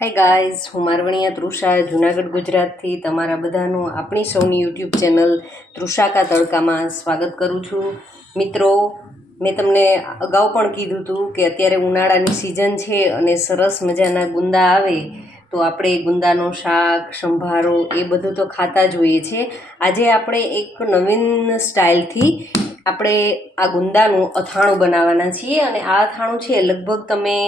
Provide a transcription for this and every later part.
Hi guys હું મારવણીયા તૃષા, જુનાગઢ, ગુજરાતથી તમારા બધાનું આપણી સૌની યુટ્યુબ ચેનલ તૃષાકા તડકામાં સ્વાગત કરું છું. મિત્રો, મેં તમને અગાઉ પણ કીધું હતું કે અત્યારે ઉનાળાની સિઝન છે અને સરસ મજાના ગુંદા આવે તો આપણે ગુંદાનું શાક, સંભારો એ બધું તો ખાતા જ હોઈએ છીએ. આજે આપણે એક નવીન સ્ટાઇલથી આપણે આ ગુંદાનું અથાણું બનાવવાના છીએ અને આ અથાણું છે લગભગ તમે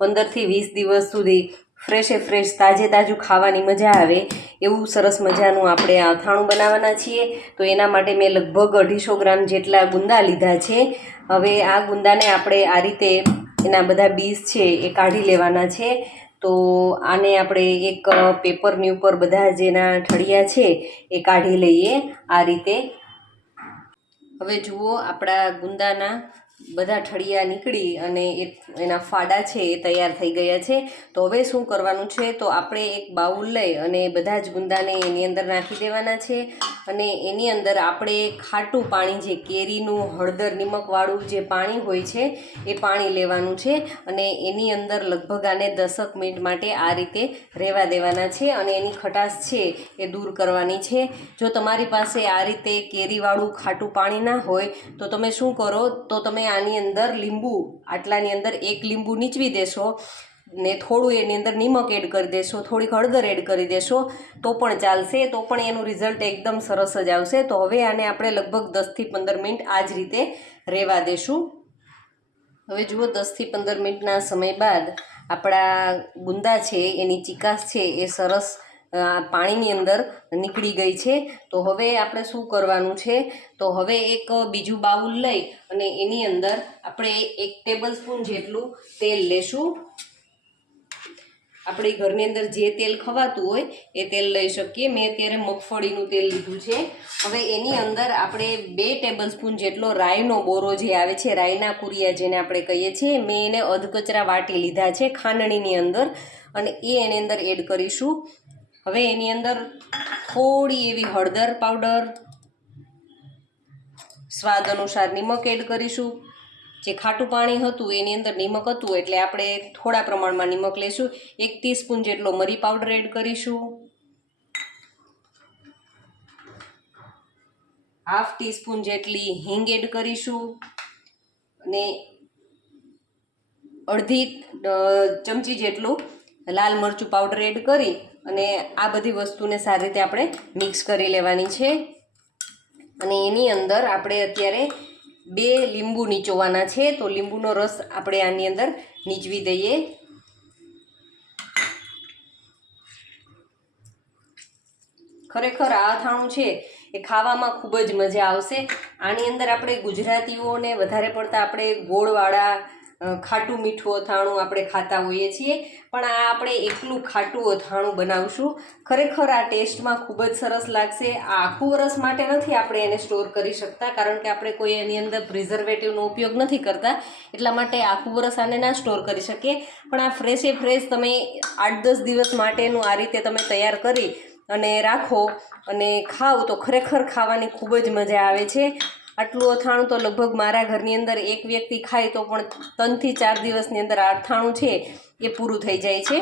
પંદરથી વીસ દિવસ સુધી ફ્રેશે ફ્રેશ, તાજે તાજું ખાવાની મજા આવે એવું સરસ મજાનું આપણે આ અથાણું બનાવવાના છીએ. તો એના માટે મેં લગભગ અઢીસો ગ્રામ જેટલા ગુંદા લીધા છે. હવે આ ગુંદાને આપણે આ રીતે એના બધા બીજ છે એ કાઢી લેવાના છે. તો આને આપણે એક પેપરની ઉપર બધા જેના ઠળિયા છે એ કાઢી લઈએ આ રીતે. હવે જુઓ આપણા ગુંદાના બધા ઠળિયા નીકળી અને એ એના ફાડા છે એ તૈયાર થઈ ગયા છે. તો હવે શું કરવાનું છે? તો આપણે એક બાઉલ લઈ અને બધા જ ગુંદાને એની અંદર નાખી દેવાના છે અને એની અંદર આપણે ખાટું પાણી જે કેરીનું, હળદર, નિમકવાળું જે પાણી હોય છે એ પાણી લેવાનું છે અને એની અંદર લગભગ આને દસક મિનિટ માટે આ રીતે રહેવા દેવાના છે અને એની ખટાશ છે એ દૂર કરવાની છે. જો તમારી પાસે આ રીતે કેરીવાળું ખાટું પાણી ના હોય તો તમે શું કરો? તો તમે આની અંદર લીંબુ, આટલાની અંદર એક લીંબુ નીચવી દેશો ને થોડું એની અંદર નિમક એડ કરી દેશો, થોડીક હળદર એડ કરી દેશો, તો પણ ચાલશે, તો પણ એનું રિઝલ્ટ એકદમ સરસ જ આવશે. તો હવે આને આપણે લગભગ દસથી પંદર મિનિટ આ જ રીતે રહેવા દેશું. હવે જુઓ દસથી પંદર મિનિટના સમય બાદ આપણા ગુંદા છે, એની ચિકાસ છે, એ સરસ પાણીની અંદર નીકળી ગઈ છે. તો હવે આપણે શું કરવાનું છે? તો હવે એક બીજું બાઉલ લઈ અને એની અંદર આપણે એક ટેબલ સ્પૂન જેટલું તેલ લેશું. આપણે ઘરની અંદર જે તેલ ખવાતું હોય એ તેલ લઈ શકીએ. મેં અત્યારે મગફળીનું તેલ લીધું છે. હવે એની અંદર આપણે બે ટેબલ સ્પૂન જેટલો રાઈનો બોરો જે આવે છે, રાઈના કુરિયા જેને આપણે કહીએ છીએ, મેં એને અધકચરા વાટી લીધા છે ખાંડણીની અંદર અને એ એની અંદર એડ કરીશું. હવે એની અંદર થોડી એવી હળદર પાવડર, સ્વાદ અનુસાર નિમક એડ કરીશું. જે ખાટું પાણી હતું એની અંદર નિમક હતું એટલે આપણે થોડા પ્રમાણમાં નિમક લઈશું એક ટીસ્પૂન જેટલો મરી પાવડર એડ કરીશું. હાફ ટીસ્પૂન જેટલી હિંગ એડ કરીશું. અને અડધી ચમચી જેટલું લાલ મરચું પાવડર એડ કરી અને આ બધી વસ્તુને સારી રીતે આપણે મિક્સ કરી લેવાની છે. અને એની અંદર આપણે અત્યારે બે લીંબુ નીચોવાના છે, તો લીંબુનો રસ આપણે આની અંદર નીચવી દઈએ. ખરેખર આ અથાણું છે એ ખાવામાં ખૂબ જ મજા આવશે. આની અંદર આપણે ગુજરાતીઓને વધારે પડતા આપણે ગોળવાળા ખાટું મીઠું અથાણું આપણે ખાતા હોઈએ છીએ. પણ આ આપણે એકલું ખાટું અથાણું બનાવશું. ખરેખર આ ટેસ્ટમાં ખૂબ જ સરસ લાગશે. આ આખું વરસ માટે નથી આપણે એને સ્ટોર કરી શકતા, કારણ કે આપણે કોઈ એની અંદર પ્રિઝર્વેટિવનો ઉપયોગ નથી કરતા. એટલા માટે આખું વરસ આને ના સ્ટોર કરી શકીએ. પણ આ ફ્રેશે ફ્રેશ તમે આઠ દસ દિવસ માટેનું આ રીતે તમે તૈયાર કરી અને રાખો અને ખાવ તો ખરેખર ખાવાની ખૂબ જ મજા આવે છે. આટલું અથાણું તો લગભગ મારા ઘરની અંદર એક વ્યક્તિ ખાય તો પણ ત્રણથી ચાર દિવસની અંદર અથાણું છે એ પૂરું થઈ જાય છે.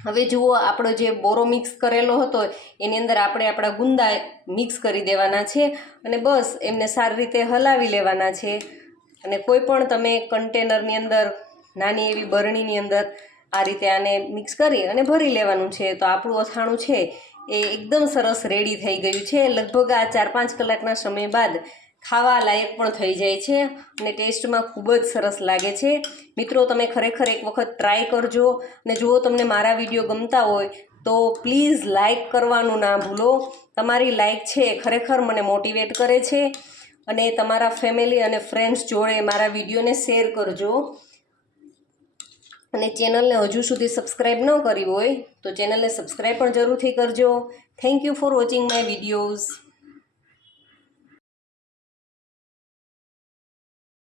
હવે જુઓ, આપણો જે બોરો મિક્સ કરેલો હતો, એની અંદર આપણે આપણા ગુંદા મિક્સ કરી દેવાના છે અને બસ એમને સારી રીતે હલાવી લેવાના છે. અને કોઈ પણ તમે કન્ટેનરની અંદર, નાની એવી બરણીની અંદર આ રીતે આને મિક્સ કરી અને ભરી લેવાનું છે, તો આપણું અથાણું છે એ એકદમ સરસ રેડી થઈ ગયું છે. લગભગ આ ચાર પાંચ કલાકના સમય બાદ ખાવા લાયક પણ થઈ જાય છે અને ટેસ્ટમાં ખૂબ જ સરસ લાગે છે. મિત્રો, તમે ખરેખર એક વખત ટ્રાય કરજો અને જો તમને મારા વીડિયો ગમતા હોય તો પ્લીઝ લાઇક કરવાનું ના ભૂલો. તમારી લાઇક છે ખરેખર મને મોટિવેટ કરે છે અને તમારા ફેમિલી અને ફ્રેન્ડ્સ જોડે મારા વિડીયોને શેર કરજો. અને ચેનલને હજુ સુધી સબસ્ક્રાઈબ ન કરી હોય તો ચેનલને સબસ્ક્રાઈબ પણ જરૂરથી કરજો. Thank you for watching my videos